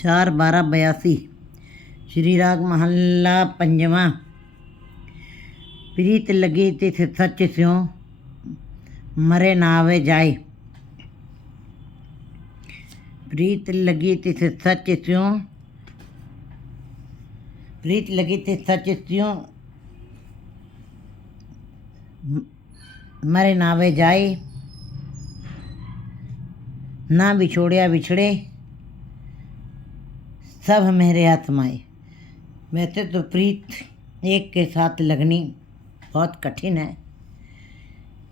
4/12/82। श्री राग महला पंजवा। प्रीत लगी तिस सच स्यों मरे ना आवे जाए। प्रीत लगी तिस सच स्यों, प्रीत लगी तिस सच स्यों मरे ना आवे जाए। ना बिछोड़िया बिछड़े सब मेरे आत्माए। वैसे तो प्रीत एक के साथ लगनी बहुत कठिन है।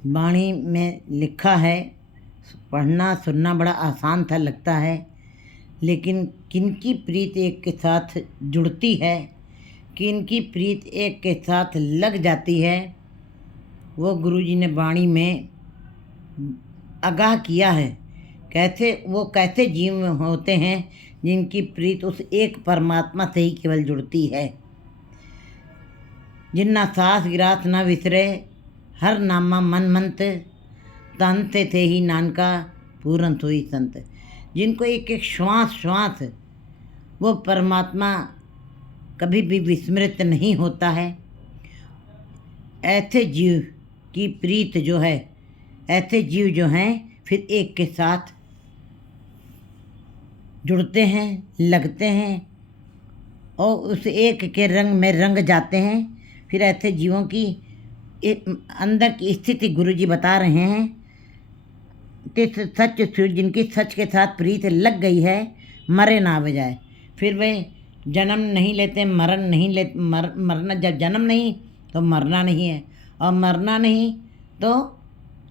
वाणी में लिखा है, पढ़ना सुनना बड़ा आसान था लगता है, लेकिन किनकी प्रीत एक के साथ जुड़ती है, किनकी प्रीत एक के साथ लग जाती है, वो गुरुजी ने वाणी में आगाह किया है। कैसे जीव होते हैं जिनकी प्रीत उस एक परमात्मा से ही केवल जुड़ती है। जिन्ना सास गिरास न विसरे हर नामा मन मंत, तन से थे ही नानका पूरन सोई संत। जिनको एक एक श्वास श्वास वो परमात्मा कभी भी विस्मृत नहीं होता है, ऐसे जीव की प्रीत जो है, ऐसे जीव जो हैं फिर एक के साथ जुड़ते हैं, लगते हैं और उस एक के रंग में रंग जाते हैं। फिर ऐसे जीवों की अंदर की स्थिति गुरुजी बता रहे हैं कि सच जिनकी सच के साथ प्रीत लग गई है मरे ना आवे जाए। फिर वे जन्म नहीं लेते, मरण नहीं लेते। मरना जब जन्म नहीं तो मरना नहीं है, और मरना नहीं तो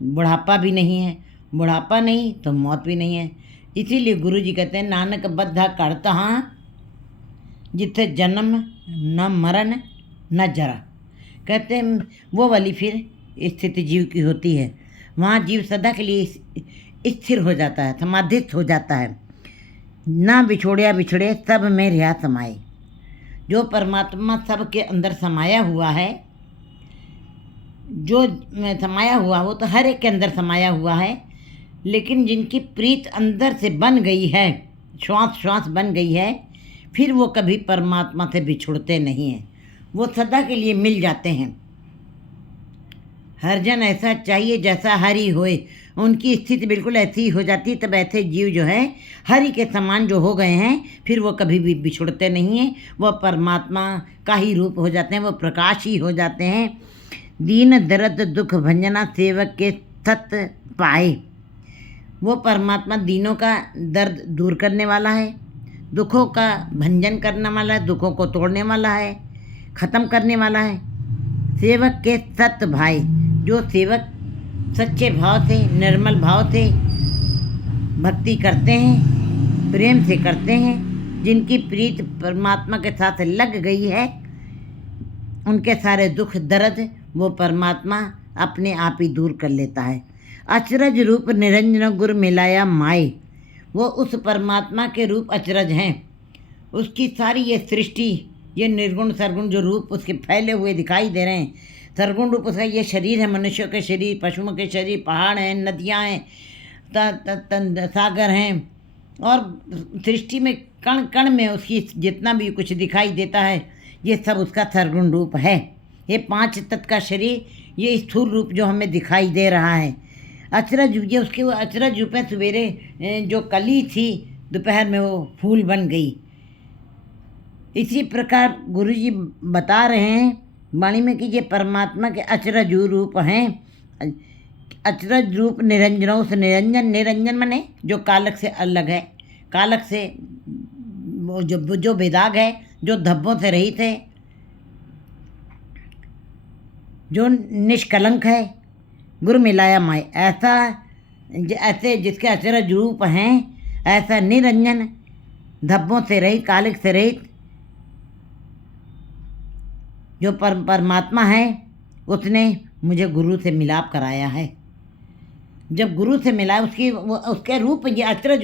बुढ़ापा भी नहीं है, बुढ़ापा नहीं तो मौत भी नहीं है। इसीलिए गुरुजी कहते हैं नानक बद्धा करता हाँ जिथे जन्म न मरण न जरा। कहते हैं वो वाली फिर स्थिति जीव की होती है। वहाँ जीव सदा के लिए स्थिर हो जाता है, समाधित हो जाता है। ना बिछोड़िया बिछड़े सब में रिहा समाए। जो परमात्मा सब के अंदर समाया हुआ है, जो समाया हुआ वो तो हर एक के अंदर समाया हुआ है, लेकिन जिनकी प्रीत अंदर से बन गई है, श्वास श्वास बन गई है, फिर वो कभी परमात्मा से बिछुड़ते नहीं हैं, वो सदा के लिए मिल जाते हैं। हर जन ऐसा चाहिए जैसा हरि होए। उनकी स्थिति बिल्कुल ऐसी ही हो जाती। तब ऐसे जीव जो है हरि के समान जो हो गए हैं, फिर वो कभी भी बिछुड़ते नहीं हैं, वह परमात्मा का ही रूप हो जाते हैं, वो प्रकाश ही हो जाते हैं। दीन दर्द दुख भंजना सेवक के सत पाए। वो परमात्मा दीनों का दर्द दूर करने वाला है, दुखों का भंजन करने वाला है, दुखों को तोड़ने वाला है, ख़त्म करने वाला है। सेवक के सत भाई, जो सेवक सच्चे भाव से निर्मल भाव से भक्ति करते हैं, प्रेम से करते हैं, जिनकी प्रीत परमात्मा के साथ लग गई है, उनके सारे दुख दर्द वो परमात्मा अपने आप ही दूर कर लेता है। अचरज रूप निरंजन गुर मिलाया माए। वो उस परमात्मा के रूप अचरज हैं। उसकी सारी ये सृष्टि, ये निर्गुण सरगुण जो रूप उसके फैले हुए दिखाई दे रहे हैं, सरगुण रूप उसका ये शरीर है, मनुष्यों के शरीर, पशुओं के शरीर, पहाड़ हैं, नदियाँ हैं, सागर हैं, और सृष्टि में कण कण में उसकी जितना भी कुछ दिखाई देता है, ये सब उसका सरगुण रूप है। ये 5 तत्व का शरीर, ये स्थूल रूप जो हमें दिखाई दे रहा है, अचरज ये उसके वो अचरज रूप है। सवेरे जो कली थी दोपहर में वो फूल बन गई। इसी प्रकार गुरुजी बता रहे हैं वाणी में कि ये परमात्मा के अचरज रूप हैं। अचरज रूप निरंजनों से निरंजन, निरंजन माने जो कालक से अलग है, कालक से जो बेदाग है, जो धब्बों से रहित है, जो निष्कलंक है। गुरु मिलाया माए, ऐसे जिसके अचरज रूप हैं, ऐसा निरंजन धब्बों से रहित, कालिक से रहित जो परमात्मा है, उसने मुझे गुरु से मिलाप कराया है। जब गुरु से मिला उसके रूप, ये अचरज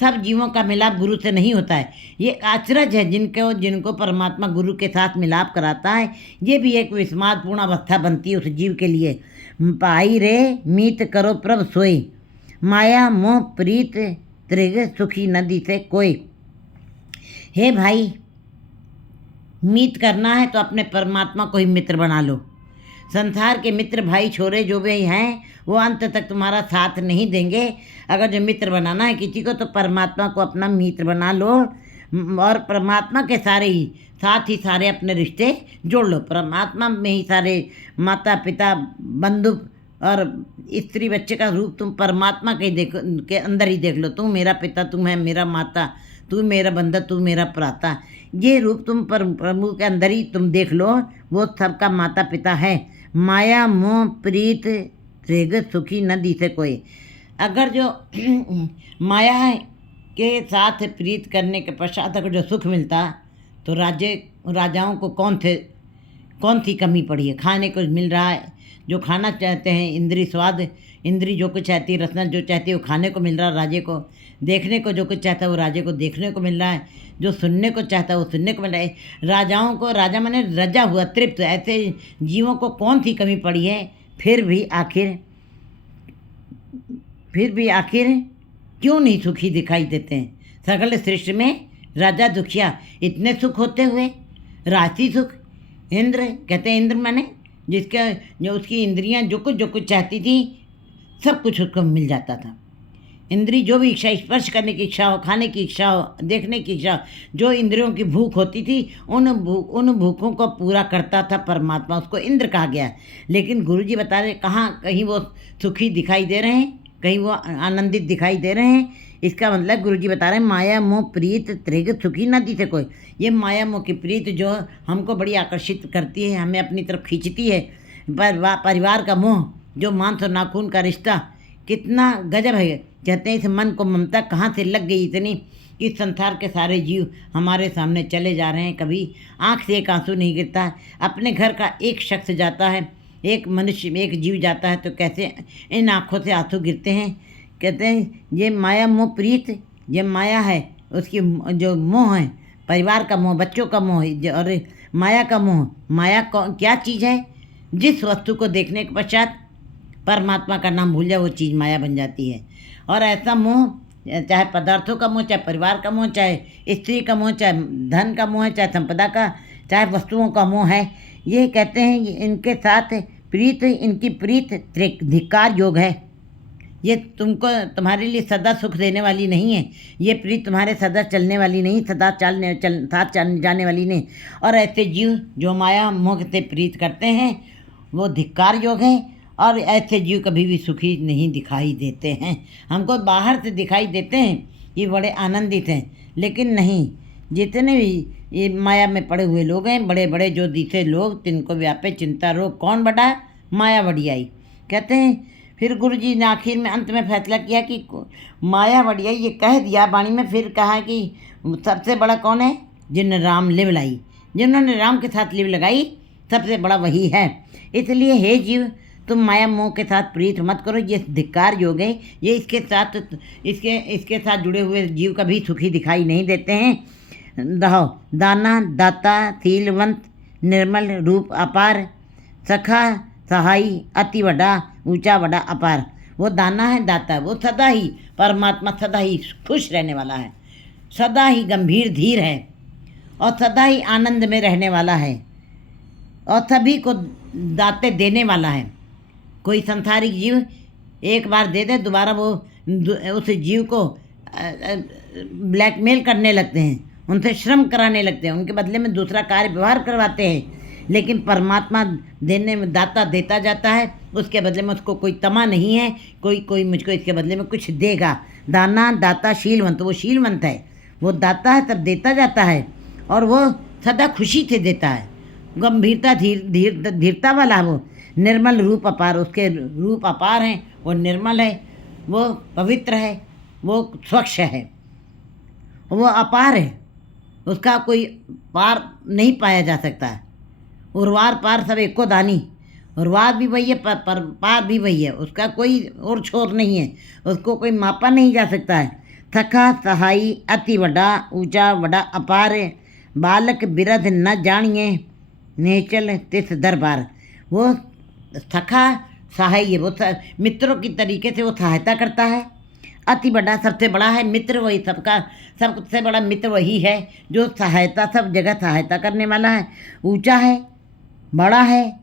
सब जीवों का मिलाप गुरु से नहीं होता है। ये अचरज है जिनको परमात्मा गुरु के साथ मिलाप कराता है। ये भी एक विस्मादपूर्ण अवस्था बनती है उस जीव के लिए। पाई रे मीत करो प्रभ सोई, माया मोह प्रीत त्रिग सुखी नदी से कोई। हे भाई, मीत करना है तो अपने परमात्मा को ही मित्र बना लो। संसार के मित्र भाई छोरे जो भी हैं वो अंत तक तुम्हारा साथ नहीं देंगे। अगर जो मित्र बनाना है किसी को तो परमात्मा को अपना मित्र बना लो, और परमात्मा के सारे ही साथ ही सारे अपने रिश्ते जोड़ लो। परमात्मा में ही सारे माता पिता बंधु और स्त्री बच्चे का रूप तुम परमात्मा के अंदर ही देख लो। तू मेरा पिता, तू है मेरा माता, तू मेरा बंदा, तू मेरा प्राता। ये रूप तुम प्रभु के अंदर ही तुम देख लो। वो सबका माता पिता है। माया मोह प्रीत त्रेग सुखी न दिसे कोई। अगर जो माया के साथ प्रीत करने के पश्चात अगर जो सुख मिलता तो राजाओं को कौन सी कमी पड़ी है। खाने को मिल रहा है, जो खाना चाहते हैं, इंद्री स्वाद, इंद्री जो कुछ चाहती है, रसना जो चाहती है वो खाने को मिल रहा है राजे को। देखने को जो कुछ चाहता है वो राजे को देखने को मिल रहा है। जो सुनने को चाहता है वो सुनने को मिल रहा है। राजाओं को, राजा माने रजा हुआ, तृप्त, ऐसे जीवों को कौन सी कमी पड़ी है। फिर भी आखिर क्यों नहीं सुखी दिखाई देते हैं। सकल सृष्टि में राजा दुखिया इतने सुख होते हुए, राशि सुख। इंद्र कहते हैं, इंद्र माने जिसका जो उसकी इंद्रियां जो कुछ चाहती थी सब कुछ उसको मिल जाता था। इंद्री जो भी इच्छा, स्पर्श करने की इच्छा हो, खाने की इच्छा हो, देखने की इच्छा हो, जो इंद्रियों की भूख होती थी उन भूखों को पूरा करता था परमात्मा। उसको इंद्र कहा गया। लेकिन गुरुजी बता रहे कहीं वो सुखी दिखाई दे रहे हैं, कहीं वो आनंदित दिखाई दे रहे हैं। इसका मतलब गुरुजी बता रहे हैं माया मोह प्रीत त्रिग सुखी न दिसे कोई। ये माया मोह की प्रीत जो हमको बड़ी आकर्षित करती है, हमें अपनी तरफ खींचती है। परिवार का मोह, जो मांस और नाखून का रिश्ता कितना गजब है। कहते हैं इस मन को ममता कहाँ से लग गई इतनी कि इस संसार के सारे जीव हमारे सामने चले जा रहे हैं। कभी आँख से एक आंसू नहीं गिरता है। अपने घर का एक शख्स जाता है, एक मनुष्य, एक जीव जाता है तो कैसे इन आँखों से आंसू गिरते हैं। कहते हैं ये माया मोह प्रीत, ये माया है, उसकी जो मोह है, परिवार का मोह, बच्चों का मोह और माया का मोह। माया क्या चीज़ है। जिस वस्तु को देखने के पश्चात परमात्मा का नाम भूल जाए वो चीज़ माया बन जाती है। और ऐसा मोह, चाहे पदार्थों का मोह, चाहे परिवार का मोह, चाहे स्त्री का मोह, चाहे धन का मोह है, चाहे संपदा का, चाहे वस्तुओं का मोह है। ये कहते हैं इनके साथ प्रीत, इनकी प्रीत धिक्कार योग है। ये तुमको, तुम्हारे लिए सदा सुख देने वाली नहीं है। ये प्रीत तुम्हारे सदा चलने वाली नहीं, सदा साथ जाने वाली नहीं। और ऐसे जीव जो माया मोह से प्रीत करते हैं वो धिक्कार योग है। और ऐसे जीव कभी भी सुखी नहीं दिखाई देते हैं। हमको बाहर से दिखाई देते हैं ये बड़े आनंदित हैं, लेकिन नहीं। जितने भी ये माया में पड़े हुए लोग हैं, बड़े बड़े जो दिखे लोग, तिनको व्यापे चिंता रोग, कौन बड़ा, माया बढ़ियाई। कहते हैं फिर गुरुजी ने आखिर में अंत में फैसला किया कि माया बढ़ियाई ये कह दिया वाणी में। फिर कहा कि सबसे बड़ा कौन है, जिन राम लिव लाई, जिन्होंने राम के साथ लिव लगाई सबसे बड़ा वही है। इसलिए हे जीव, तुम माया मोह के साथ प्रीत मत करो। ये धिक्कार योग है। ये इसके साथ जुड़े हुए जीव कभी सुखी दिखाई नहीं देते हैं। रहो दाना दाता शीलवंत निर्मल रूप अपार, सखा सहाई अति बड़ा ऊंचा बड़ा अपार। वो दाना है, दाता है, वो सदा ही परमात्मा, सदा ही खुश रहने वाला है, सदा ही गंभीर धीर है और सदा ही आनंद में रहने वाला है और सभी को दाते देने वाला है। कोई संसारिक जीव एक बार दे दे, दोबारा वो उस जीव को ब्लैकमेल करने लगते हैं, उनसे श्रम कराने लगते हैं, उनके बदले में दूसरा कार्य व्यवहार करवाते हैं। लेकिन परमात्मा देने में दाता देता जाता है, उसके बदले में उसको कोई तमा नहीं है, कोई मुझको इसके बदले में कुछ देगा। दाना दाता शीलवंत, वो शीलवंत है, वो दाता है तब देता जाता है और वो सदा खुशी से देता है। गंभीरता धीरता वाला वो। निर्मल रूप अपार, उसके रूप अपार हैं, वो निर्मल है, वो पवित्र है, वो स्वच्छ है, वो अपार है, उसका कोई पार नहीं पाया जा सकता है। उर्वार पार सब एको दानी, उर्वार भी वही है, पार भी वही है, उसका कोई और छोर नहीं है, उसको कोई मापा नहीं जा सकता है। थका सहाई अति बड़ा ऊंचा बड़ा अपार, बालक बिरध न जानिए नेचल तिस दरबार। वो सखा सहाय, वो मित्रों की तरीके से वो सहायता करता है। अति बड़ा सबसे बड़ा है मित्र, वही सबका सबसे बड़ा मित्र वही है जो सहायता सब जगह सहायता करने वाला है। ऊंचा है, बड़ा है,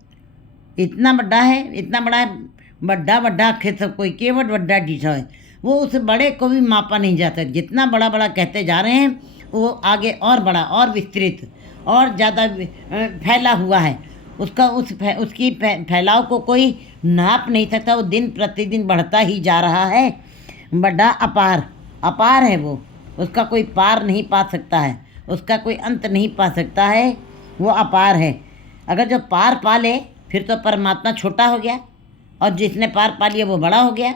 इतना बड़ा है, इतना बड़ा है, बड़ा बड़ा आखे सब कोई केवट बड़ा डीठा है। वो उस बड़े को भी मापा नहीं जाता। जितना बड़ा बड़ा कहते जा रहे हैं वो आगे और बड़ा और विस्तृत और ज़्यादा फैला हुआ है। उसका उसकी फैलाव को कोई नाप नहीं सकता। वो दिन प्रतिदिन बढ़ता ही जा रहा है। बड़ा अपार अपार है वो, उसका कोई पार नहीं पा सकता है, उसका कोई अंत नहीं पा सकता है। वो अपार है। अगर जो पार पा ले फिर तो परमात्मा छोटा हो गया और जिसने पार पा लिया वो बड़ा हो गया।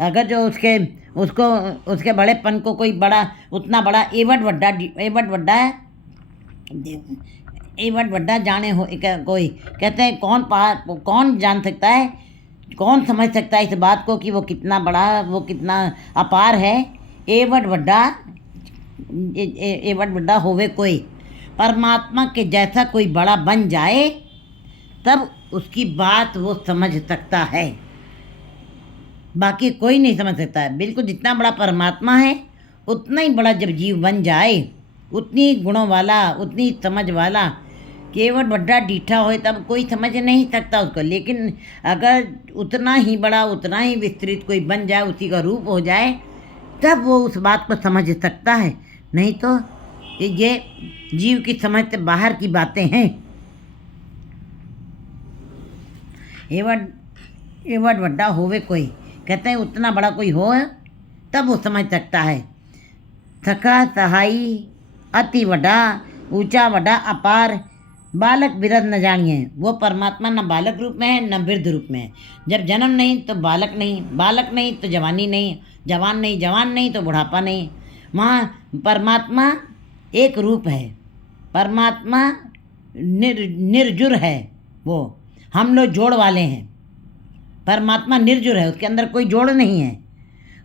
अगर जो उसके बड़ेपन को कोई बड़ा उतना बड़ा एवट वड्डा है, एवट वड्डा जाने हो कोई कहते हैं कौन जान सकता है, कौन समझ सकता है इस बात को कि वो कितना बड़ा, वो कितना अपार है। एवट वड्डा होवे कोई, परमात्मा के जैसा कोई बड़ा बन जाए तब उसकी बात वो समझ सकता है, बाकी कोई नहीं समझ सकता है। बिल्कुल जितना बड़ा परमात्मा है उतना ही बड़ा जब जीव बन जाए, उतनी गुणों वाला, उतनी समझ वाला, केवट बड्डा डीठा होए तब कोई समझ नहीं सकता उसको। लेकिन अगर उतना ही बड़ा, उतना ही विस्तृत कोई बन जाए, उसी का रूप हो जाए, तब वो उस बात को समझ सकता है। नहीं तो ये जीव की समझ से बाहर की बातें हैं। एवट वड्डा होवे कोई, कहते हैं उतना बड़ा कोई हो तब वो समझ सकता है। थका सहाई अति वड्डा, ऊंचा वड्डा अपार, बालक बिरध न जानिए। वो परमात्मा न बालक रूप में है न वृद्ध रूप में है। जब जन्म नहीं तो बालक नहीं, बालक नहीं तो जवानी नहीं, जवान नहीं, जवान नहीं तो बुढ़ापा नहीं। वहाँ परमात्मा एक रूप है। परमात्मा निर्जुर है। वो हम लोग जोड़ वाले हैं। परमात्मा निर्जुर है, उसके अंदर कोई जोड़ नहीं है।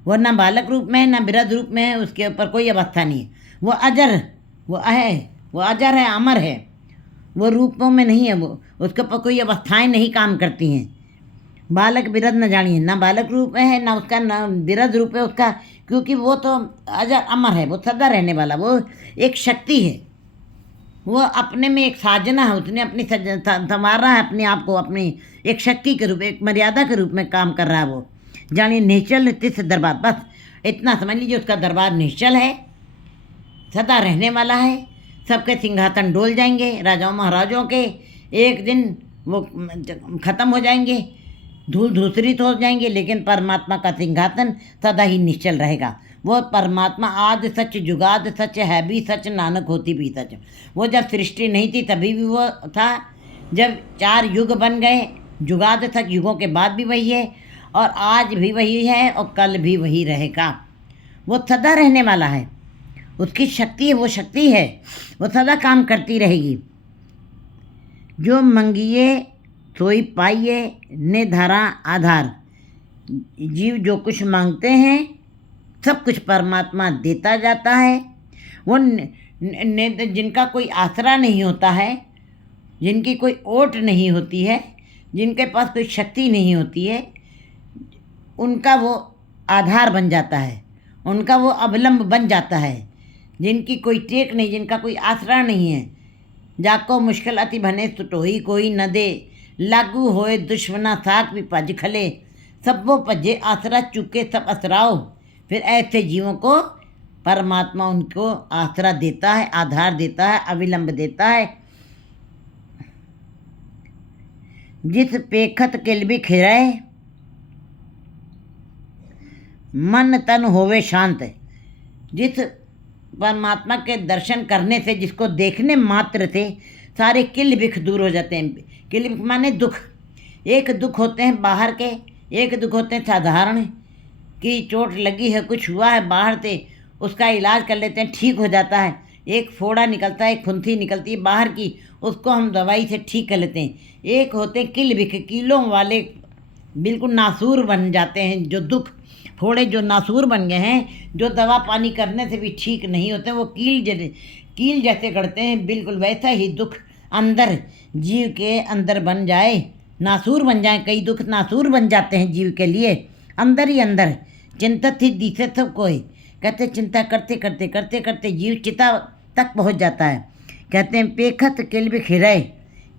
वो ना बालक रूप में है ना वृद्ध रूप में है, उसके ऊपर कोई अवस्था नहीं है। वो अजर, वो अजर है, अमर है। वो रूपों में नहीं है, वो उसके ऊपर कोई अवस्थाएं नहीं काम करती हैं। बालक वृद्ध न जानिए, ना बालक रूप में है ना उसका ना वृद्ध रूप है उसका, क्योंकि वो तो अजर अमर है, वो सदा रहने वाला, वो एक शक्ति है। वो अपने में एक साजना है, उसने अपनी संवार रहा है अपने आप को, अपनी एक शक्ति के रूप, एक मर्यादा के रूप में काम कर रहा है। वो जानिए निश्चल तिस दरबार, बस इतना समझ लीजिए उसका दरबार निश्चल है, सदा रहने वाला है। सबके सिंहासन डोल जाएंगे, राजाओं महाराजों के एक दिन वो ख़त्म हो जाएंगे, धूल धूसरित हो जाएंगे, लेकिन परमात्मा का सिंहासन सदा ही निश्चल रहेगा। वो परमात्मा आदि सच, जुगाद सच, है भी सच, नानक होती भी सच। वो जब सृष्टि नहीं थी तभी भी वो था, जब 4 युग बन गए, जुगाद सच, युगों के बाद भी वही है और आज भी वही है और कल भी वही रहेगा। वो सदा रहने वाला है, उसकी शक्ति है, वो शक्ति है, वो सदा काम करती रहेगी। जो मंगिए सोई पाइए, ने धरा आधार। जीव जो कुछ मांगते हैं सब कुछ परमात्मा देता जाता है। वो जिनका कोई आसरा नहीं होता है, जिनकी कोई ओट नहीं होती है, जिनके पास कोई शक्ति नहीं होती है, उनका वो आधार बन जाता है, उनका वो अवलंब बन जाता है। जिनकी कोई टेक नहीं, जिनका कोई आसरा नहीं है, जाको मुश्किल अति भने सुटोही कोई न दे, लागू होए दुश्मना साक भी भज खले, सब वो भजे आसरा चुके सब असराओ। फिर ऐसे जीवों को परमात्मा उनको आसरा देता है, आधार देता है, अविलंब देता है। जिस पेखत किलबी खिराए, मन तन होवे शांत। जिस परमात्मा के दर्शन करने से, जिसको देखने मात्र से सारे किल बिख दूर हो जाते हैं। किल बिख माने दुख। एक दुख होते हैं बाहर के, एक दुख होते हैं साधारण कि चोट लगी है, कुछ हुआ है बाहर से, उसका इलाज कर लेते हैं, ठीक हो जाता है। एक फोड़ा निकलता है, एक फुंसी निकलती है बाहर की, उसको हम दवाई से ठीक कर लेते हैं। एक होते हैं किल बिख, कीलों वाले, बिल्कुल नासूर बन जाते हैं। जो दुख फोड़े जो नासूर बन गए हैं, जो दवा पानी करने से भी ठीक नहीं होते, वो कील जैसे करते हैं, बिल्कुल वैसा ही दुख अंदर जीव के अंदर बन जाए, नासूर बन जाए। कई दुख नासूर बन जाते हैं जीव के लिए, अंदर ही अंदर चिंतित ही दिखे सब कोई। कहते चिंता करते करते करते करते जीव चिता तक पहुंच जाता है। कहते हैं पेखत किलबिख हिरय,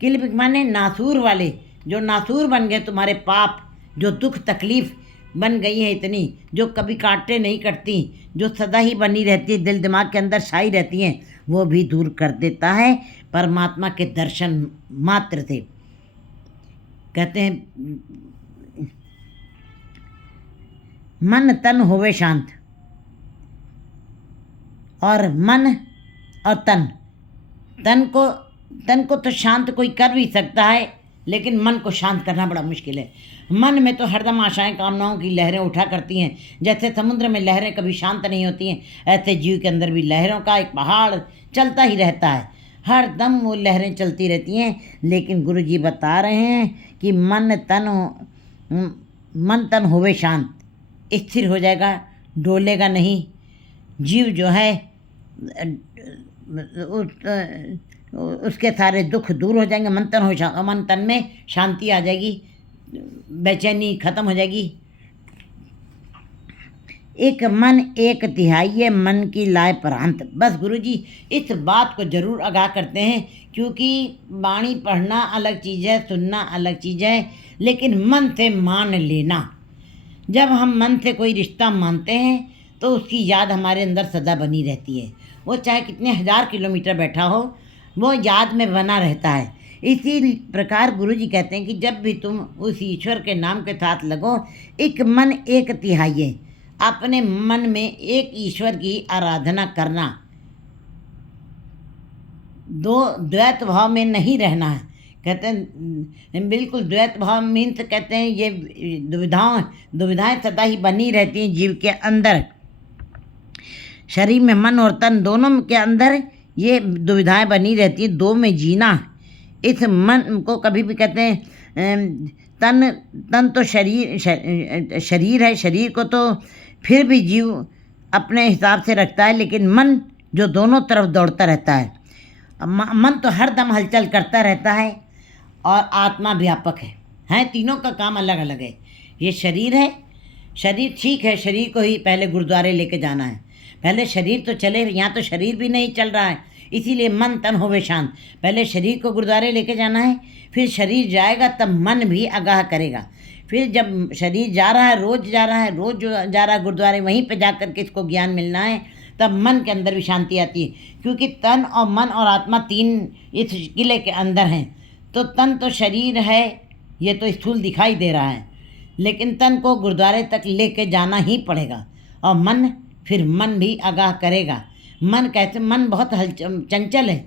किलबिख माने नासूर वाले, जो नासूर बन गए तुम्हारे पाप, जो दुख तकलीफ़ बन गई है इतनी, जो कभी काटते नहीं कटती, जो सदा ही बनी रहती है, दिल दिमाग के अंदर छाई रहती हैं, वो भी दूर कर देता है परमात्मा के दर्शन मात्र से। कहते हैं मन तन होवे शांत, और मन और तन को तो शांत कोई कर भी सकता है, लेकिन मन को शांत करना बड़ा मुश्किल है। मन में तो हरदम आशाएं कामनाओं की लहरें उठा करती हैं। जैसे समुद्र में लहरें कभी शांत नहीं होती हैं, ऐसे जीव के अंदर भी लहरों का एक पहाड़ चलता ही रहता है। हर दम वो लहरें चलती रहती हैं। लेकिन गुरु जी बता रहे हैं कि मन तन होवे शांत, स्थिर हो जाएगा, डोलेगा नहीं। जीव जो है उसके सारे दुख दूर हो जाएंगे। मन तन में शांति आ जाएगी, बेचैनी खत्म हो जाएगी। एक मन एक तिहाई मन की लाए प्रांत। बस गुरुजी इस बात को जरूर आगाह करते हैं, क्योंकि वाणी पढ़ना अलग चीज़ है, सुनना अलग चीज़ है, लेकिन मन से मान लेना। जब हम मन से कोई रिश्ता मानते हैं तो उसकी याद हमारे अंदर सदा बनी रहती है। वो चाहे कितने 1000 किलोमीटर बैठा हो, वो याद में बना रहता है। इसी प्रकार गुरुजी कहते हैं कि जब भी तुम उस ईश्वर के नाम के साथ लगो, एक मन एक तिहाई, अपने मन में एक ईश्वर की आराधना करना, दो द्वैत भाव में नहीं रहना है। कहते हैं बिल्कुल द्वैत भाव मीन्स कहते हैं ये दुविधाएं सदा ही बनी रहती हैं जीव के अंदर। शरीर में मन और तन दोनों के अंदर ये दुविधाएं बनी रहती हैं। दो में जीना, इस मन को कभी भी कहते हैं तन तो शरीर है, शरीर को तो फिर भी जीव अपने हिसाब से रखता है, लेकिन मन जो दोनों तरफ दौड़ता रहता है। मन तो हर दम हलचल करता रहता है और आत्मा व्यापक है, तीनों का काम अलग अलग है। ये शरीर है, शरीर ठीक है, शरीर को ही पहले गुरुद्वारे लेके जाना है, पहले शरीर तो चले। यहाँ तो शरीर भी नहीं चल रहा है, इसीलिए मन तन होवे शांत। पहले शरीर को गुरुद्वारे लेके जाना है, फिर शरीर जाएगा तब मन भी आगाह करेगा। फिर जब शरीर जा रहा है, रोज़ जा रहा है गुरुद्वारे, वहीं पे जा कर के इसको ज्ञान मिलना है, तब मन के अंदर भी शांति आती है। क्योंकि तन और मन और आत्मा तीन इस किले के अंदर हैं। तो तन तो शरीर है, ये तो स्थूल दिखाई दे रहा है, लेकिन तन को गुरुद्वारे तक लेके जाना ही पड़ेगा। और मन भी आगाह करेगा। मन कहते मन बहुत चंचल है,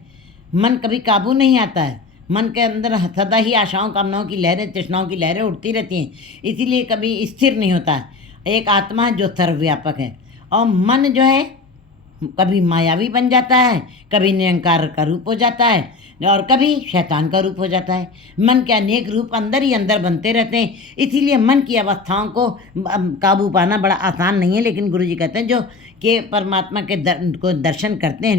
मन कभी काबू नहीं आता है। मन के अंदर सदा ही आशाओं कामनाओं की लहरें, तृष्णाओं की लहरें उठती रहती हैं, इसीलिए कभी स्थिर नहीं होता है। एक आत्मा है जो सर्वव्यापक है, और मन जो है कभी मायावी बन जाता है, कभी निरंकार का रूप हो जाता है, और कभी शैतान का रूप हो जाता है। मन के अनेक रूप अंदर ही अंदर बनते रहते हैं। इसीलिए मन की अवस्थाओं को काबू पाना बड़ा आसान नहीं है। लेकिन गुरुजी कहते हैं जो कि परमात्मा के को दर्शन करते हैं,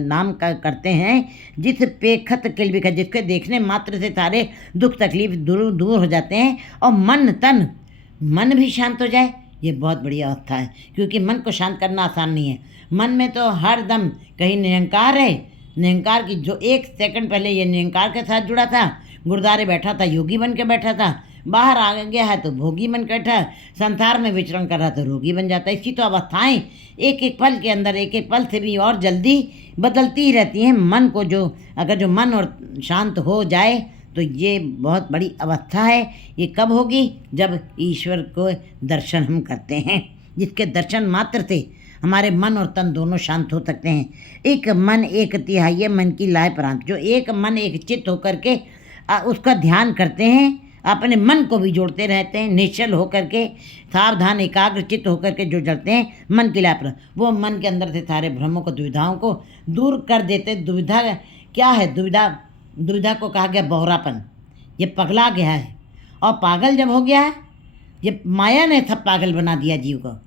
नाम का करते हैं, जिस पेखत किलबिख, जिसके देखने मात्र से सारे दुख तकलीफ दूर हो जाते हैं, और मन भी शांत हो जाए, ये बहुत बड़ी अवस्था है। क्योंकि मन को शांत करना आसान नहीं है। मन में तो हर दम कहीं निरंकार है, निरंकार की जो एक सेकंड पहले ये निरंकार के साथ जुड़ा था, गुरुद्वारे बैठा था, योगी बन के बैठा था, बाहर आ गया है तो भोगी बन के बैठा, संसार में विचरण कर रहा तो रोगी बन जाता है। इसकी तो अवस्थाएं एक एक पल के अंदर, एक एक पल से भी और जल्दी बदलती ही रहती हैं। मन को अगर मन और शांत हो जाए तो ये बहुत बड़ी अवस्था है। ये कब होगी? जब ईश्वर को दर्शन हम करते हैं, जिसके दर्शन मात्र से हमारे मन और तन दोनों शांत हो सकते हैं। एक मन एक तिहाई मन की लाए प्रांत, जो एक मन एक चित्त होकर के उसका ध्यान करते हैं, अपने मन को भी जोड़ते रहते हैं, निश्चल होकर के, सावधान एकाग्र चित्त होकर के जो जड़ते हैं मन की लाए प्रांत, वो मन के अंदर से सारे भ्रमों को, दुविधाओं को दूर कर देते। दुविधा क्या है? दुविधा को कहा गया बौरापन। ये पगला गया है, और पागल जब हो गया है, ये माया ने सब पागल बना दिया जीव को।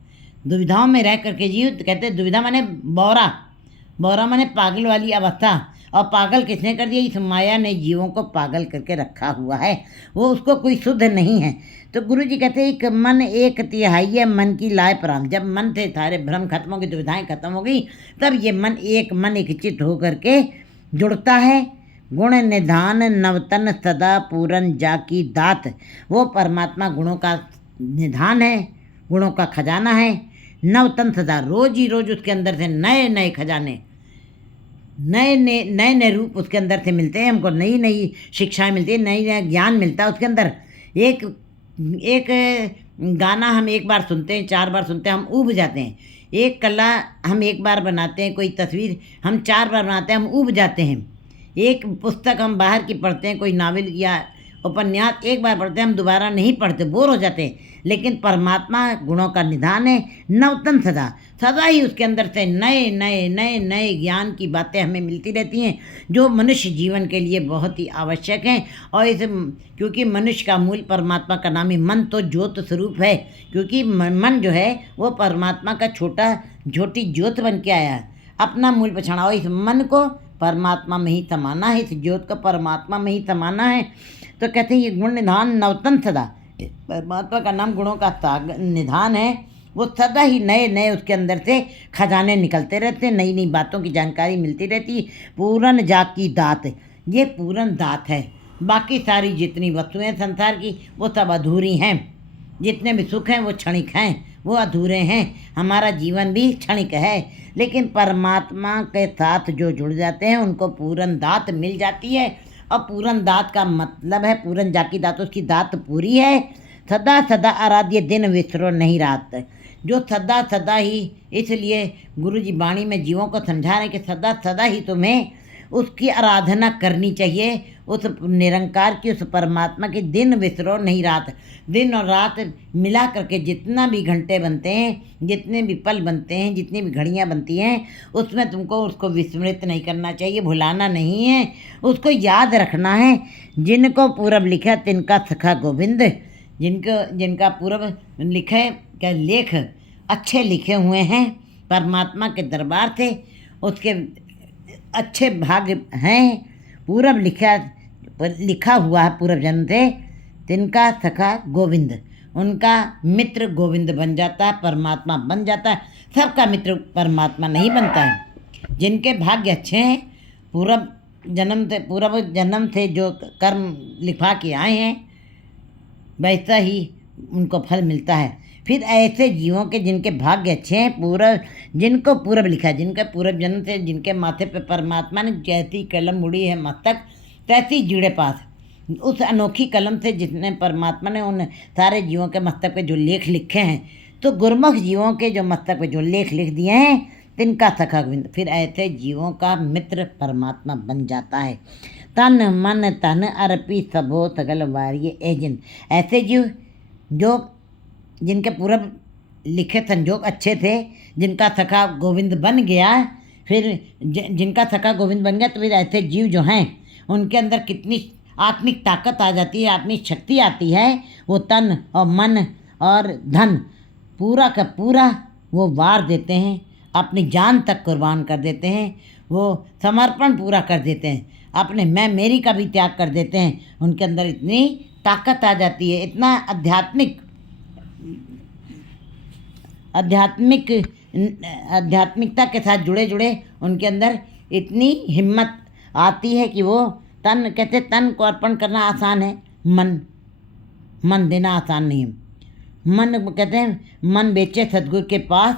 दुविधाओं में रह करके जीव कहते हैं, दुविधा माने बौरा माने पागल वाली अवस्था। और पागल किसने कर दिया? इस माया ने जीवों को पागल करके रखा हुआ है, वो उसको कोई शुद्ध नहीं है। तो गुरु जी कहते हैं एक मन एक तिहाई है मन की लाए प्राण। जब मन से सारे भ्रम खत्म हो गए, दुविधाएं खत्म हो गई, तब ये मन एक चित्त होकर के जुड़ता है। गुण निधान नवतन सदा पूरन जाकी दात। वो परमात्मा गुणों का निधान है, गुणों का खजाना है। नवतन सदा, रोज ही रोज उसके अंदर से नए नए खजाने, नए नए रूप उसके अंदर से मिलते हैं हमको, नई नई शिक्षाएं मिलती है, नई नया ज्ञान मिलता है उसके अंदर। एक एक गाना हम एक बार सुनते हैं, 4 बार सुनते हैं, हम ऊब जाते हैं। एक कला हम एक बार बनाते हैं, कोई तस्वीर हम 4 बार बनाते हैं, हम ऊब जाते हैं। एक पुस्तक हम बाहर की पढ़ते हैं, कोई नावल या उपन्यास एक बार पढ़ते हैं, हम दोबारा नहीं पढ़ते, बोर हो जाते हैं। लेकिन परमात्मा गुणों का निधान है, नवतन सदा, सदा ही उसके अंदर से नए नए नए नए ज्ञान की बातें हमें मिलती रहती हैं, जो मनुष्य जीवन के लिए बहुत ही आवश्यक हैं। और इस क्योंकि मनुष्य का मूल परमात्मा का नाम ही मन तो ज्योत स्वरूप है, क्योंकि मन जो है वो परमात्मा का छोटी ज्योत बन के आया है। अपना मूल पछाड़ा, और इस मन को परमात्मा में ही समाना है, इस ज्योत को परमात्मा में ही समाना है। तो कहते हैं ये गुण निधान नवतन सदा, परमात्मा का नाम गुणों का निधान है। वो सदा ही नए नए उसके अंदर से खजाने निकलते रहते हैं, नई नई बातों की जानकारी मिलती रहती है। पूरन जाकी दात, ये पूरन दात है। बाकी सारी जितनी वस्तुएं संसार की वो सब अधूरी हैं, जितने भी सुख हैं वो क्षणिक हैं, वो अधूरे हैं। हमारा जीवन भी क्षणिक है, लेकिन परमात्मा के साथ जो जुड़ जाते हैं उनको पूरन दात मिल जाती है। और पूरन दात का मतलब है, पूरन जाकी दात, उसकी दात पूरी है। सदा सदा आराध्य दिन विसरो नहीं रात, जो सदा सदा ही, इसलिए गुरु जी वाणी में जीवों को समझा रहे हैं कि सदा सदा ही तुम्हें उसकी आराधना करनी चाहिए, उस निरंकार की, उस परमात्मा की। दिन विसरो नहीं रात, दिन और रात मिला करके जितना भी घंटे बनते हैं, जितने भी पल बनते हैं, जितनी भी घड़ियाँ बनती हैं, उसमें तुमको उसको विस्मृत नहीं करना चाहिए, भुलाना नहीं है, उसको याद रखना है। जिनको पूरब लिखा तिनका सखा गोविंद, जिनका पूरब लिखे क्या लेख अच्छे लिखे हुए हैं परमात्मा के दरबार से, उसके अच्छे भाग्य हैं। पूरब लिखा हुआ है पूर्व जन्म से, तिनका सखा गोविंद, उनका मित्र गोविंद बन जाता है, परमात्मा बन जाता है। सबका मित्र परमात्मा नहीं बनता है। जिनके भाग्य अच्छे हैं, पूर्व जन्म से जो कर्म लिखा के आए हैं, वैसा ही उनको फल मिलता है। फिर ऐसे जीवों के जिनके भाग्य अच्छे हैं, जिनको पूरब लिखा है, जिनका पूर्व जन्म से जिनके माथे पे परमात्मा ने जैसी कलम मुड़ी है मस्तक, तैसी जुड़े पास, उस अनोखी कलम से जितने परमात्मा ने उन सारे जीवों के मस्तक पे जो लेख लिखे हैं, तो गुरमुख जीवों के जो मस्तक पे जो लेख लिख दिए हैं, तिनका सखा गोविंद, फिर ऐसे जीवों का मित्र परमात्मा बन जाता है। तन मन तन अर्पी सबो सगल वारिये एजिन, ऐसे जीव जो जिनके पूर्व लिखे संजोग अच्छे थे, जिनका सखा गोविंद बन गया, फिर जिनका सखा गोविंद बन गया, तो फिर ऐसे जीव जो हैं उनके अंदर कितनी आत्मिक ताकत आ जाती है, आत्मिक शक्ति आती है। वो तन और मन और धन पूरा का पूरा वो वार देते हैं, अपनी जान तक कुर्बान कर देते हैं, वो समर्पण पूरा कर देते हैं, अपने मैं मेरी का भी त्याग कर देते हैं। उनके अंदर इतनी ताकत आ जाती है, इतना आध्यात्मिकता के साथ जुड़े उनके अंदर इतनी हिम्मत आती है कि वो तन, कहते तन को अर्पण करना आसान है, मन देना आसान नहीं है। मन कहते हैं मन बेचे सदगुरु के पास,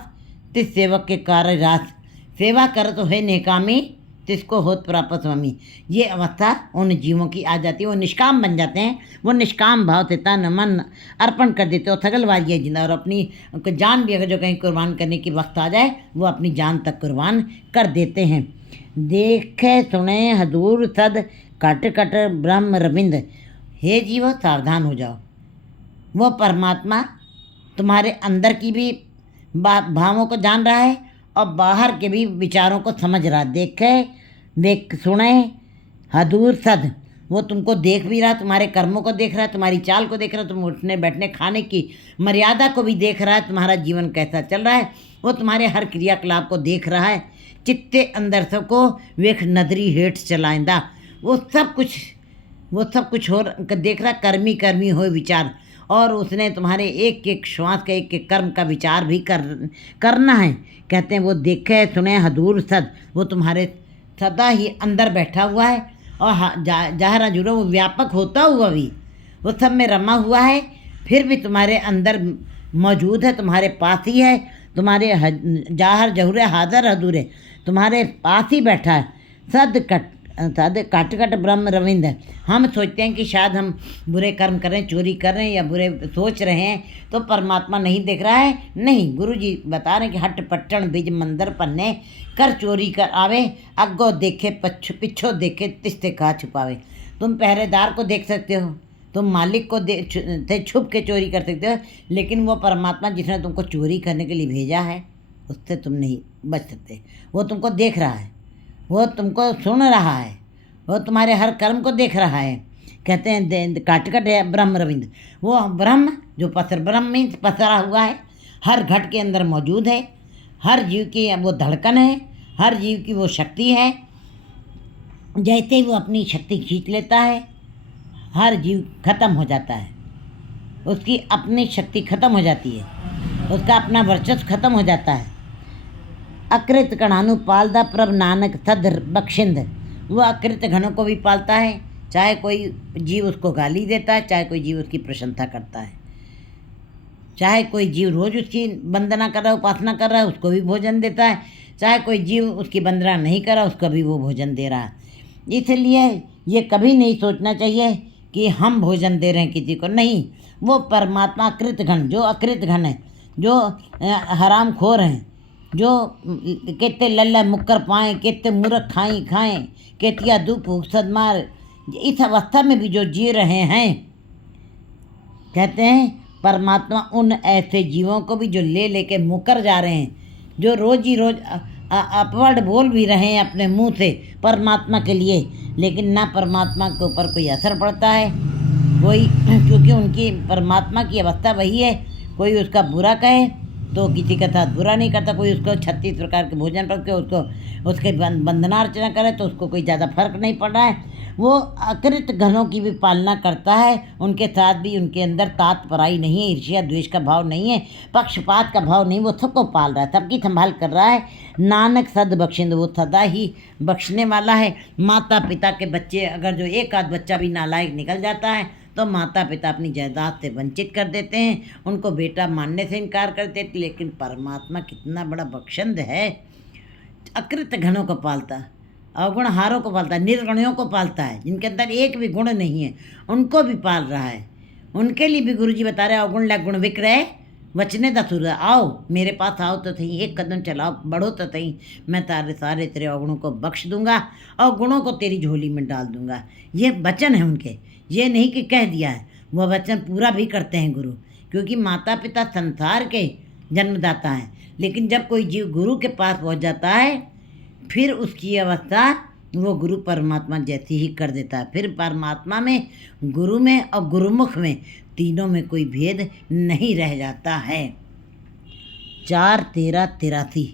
तिस सेवक के कार्य रास, सेवा कर तो है नेकामी, तिसको होत प्राप्त स्वामी। ये अवस्था उन जीवों की आ जाती है, वो निष्काम बन जाते हैं, वो निष्काम भाव से तन मन अर्पण कर देते हो, थगलवारी जिंदा, और अपनी जान भी अगर जो कहीं कुर्बान करने की वक्त आ जाए, वो अपनी जान तक कुर्बान कर देते हैं। देखे सुने हजूर सद कट कट ब्रह्म रविंद, हे जीवो सावधान हो जाओ, वो परमात्मा तुम्हारे अंदर की भी भावों को जान रहा है और बाहर के भी विचारों को समझ रहा है। देख सुने हदूर सद, वो तुमको देख भी रहा है, तुम्हारे कर्मों को देख रहा है, तुम्हारी चाल को देख रहा है, तुम उठने बैठने खाने की मर्यादा को भी देख रहा है, तुम्हारा जीवन कैसा चल रहा है, वो तुम्हारे हर क्रियाकलाप को देख रहा है। चित्ते अंदर सबको वेख नदरी हेठ चलाइंदा, वो सब कुछ हो देख रहा। कर्मी कर्मी हो विचार, और उसने तुम्हारे एक एक श्वास का एक एक कर्म का विचार भी करना है। कहते हैं वो देखे सुने हदूर सद, वो तुम्हारे सदा ही अंदर बैठा हुआ है, और जहरा जुड़ो वो व्यापक होता हुआ भी वो सब में रमा हुआ है, फिर भी तुम्हारे अंदर मौजूद है, तुम्हारे पास ही है, तुम्हारे जाहर जहूरे हाजर हदूरे तुम्हारे पास ही बैठा है। सद कट कट ब्रह्म रविंद्र। हम सोचते हैं कि शायद हम बुरे कर्म कर रहे हैं, चोरी कर रहे हैं या बुरे सोच रहे हैं, तो परमात्मा नहीं देख रहा है। नहीं, गुरु जी बता रहे हैं कि हट पट्टन बीज मंदिर पन्ने, कर चोरी कर आवे, अग्गो देखे पिछो देखे तिस्ते कहा छुपावे। तुम पहरेदार को देख सकते हो, तुम मालिक को छुप के चोरी कर सकते हो, लेकिन वो परमात्मा जिसने तुमको चोरी करने के लिए भेजा है, उससे तुम नहीं बच सकते। वो तुमको देख रहा है, वो तुमको सुन रहा है, वो तुम्हारे हर कर्म को देख रहा है। कहते हैं काट कट है ब्रह्म रविंद्र, वो ब्रह्म जो ब्रह्म मीन्स पसरा हुआ है, हर घट के अंदर मौजूद है, हर जीव की वो धड़कन है, हर जीव की वो शक्ति है। जैसे ही वो अपनी शक्ति खींच लेता है, हर जीव खत्म हो जाता है, उसकी अपनी शक्ति खत्म हो जाती है, उसका अपना वर्चस्व खत्म हो जाता है। अकृत कणानु पालदा प्रभ नानक सद बख्शिंद, वो अकृत घनों को भी पालता है, चाहे कोई जीव उसको गाली देता है, चाहे कोई जीव उसकी प्रशंसा करता है, चाहे कोई जीव रोज़ उसकी वंदना कर रहा है, उपासना कर रहा है, उसको भी भोजन देता है, चाहे कोई जीव उसकी वंदना नहीं कर रहा, उसको भी वो भोजन दे रहा है। इसलिए ये कभी नहीं सोचना चाहिए कि हम भोजन दे रहे हैं किसी को, नहीं। वो परमात्मा अकृत घन, जो अकृत घन है, जो हराम खोर हैं, जो केते लल्ला मुक्कर पाएँ, केते मूर्ख खाएं, केतिया दुख सदमार, इस अवस्था में भी जो जी रहे हैं, कहते हैं परमात्मा उन ऐसे जीवों को भी जो लेके मुकर जा रहे हैं, जो रोज ही रोज अपवर्ड बोल भी रहे हैं अपने मुंह से परमात्मा के लिए, लेकिन ना परमात्मा के ऊपर कोई असर पड़ता है कोई, क्योंकि उनकी परमात्मा की अवस्था वही है। कोई उसका बुरा कहे तो किसी के साथ बुरा नहीं करता, कोई उसको 36 प्रकार के भोजन करके उसके वंदना अर्चना करे तो उसको कोई ज़्यादा फर्क नहीं पड़ रहा है। वो अकृत घनों की भी पालना करता है, उनके साथ भी उनके अंदर तात पराई नहीं है, ईर्ष्या द्वेष का भाव नहीं है, पक्षपात का भाव नहीं, वो सबको पाल रहा है, सबकी संभाल कर रहा है। नानक सद बख्शिंद, वो सदा ही बख्शने वाला है। माता पिता के बच्चे अगर जो एक आध बच्चा भी नालायक निकल जाता है तो माता पिता अपनी जायदाद से वंचित कर देते हैं, उनको बेटा मानने से इनकार कर देते। लेकिन परमात्मा कितना बड़ा बख्शंद है, अकृत घनों को पालता, अवगुणहारों को पालता है, निर्गुणियों को पालता है, जिनके अंदर एक भी गुण नहीं है उनको भी पाल रहा है। उनके लिए भी गुरुजी बता रहे अवगुण लग गुण विक्रय वचने दसुर, आओ मेरे पास आओ तो सही, एक कदम चलाओ, बढ़ो तो सही, मैं सारे तेरे अवगुणों को बख्श दूंगा और गुणों को तेरी झोली में डाल दूंगा। ये वचन है उनके, ये नहीं कि कह दिया है, वह वचन पूरा भी करते हैं गुरु, क्योंकि माता पिता संसार के जन्मदाता हैं। लेकिन जब कोई जीव गुरु के पास पहुंच जाता है, फिर उसकी अवस्था वो गुरु परमात्मा जैसी ही कर देता है। फिर परमात्मा में, गुरु में और गुरुमुख में, तीनों में कोई भेद नहीं रह जाता है। 4-13-83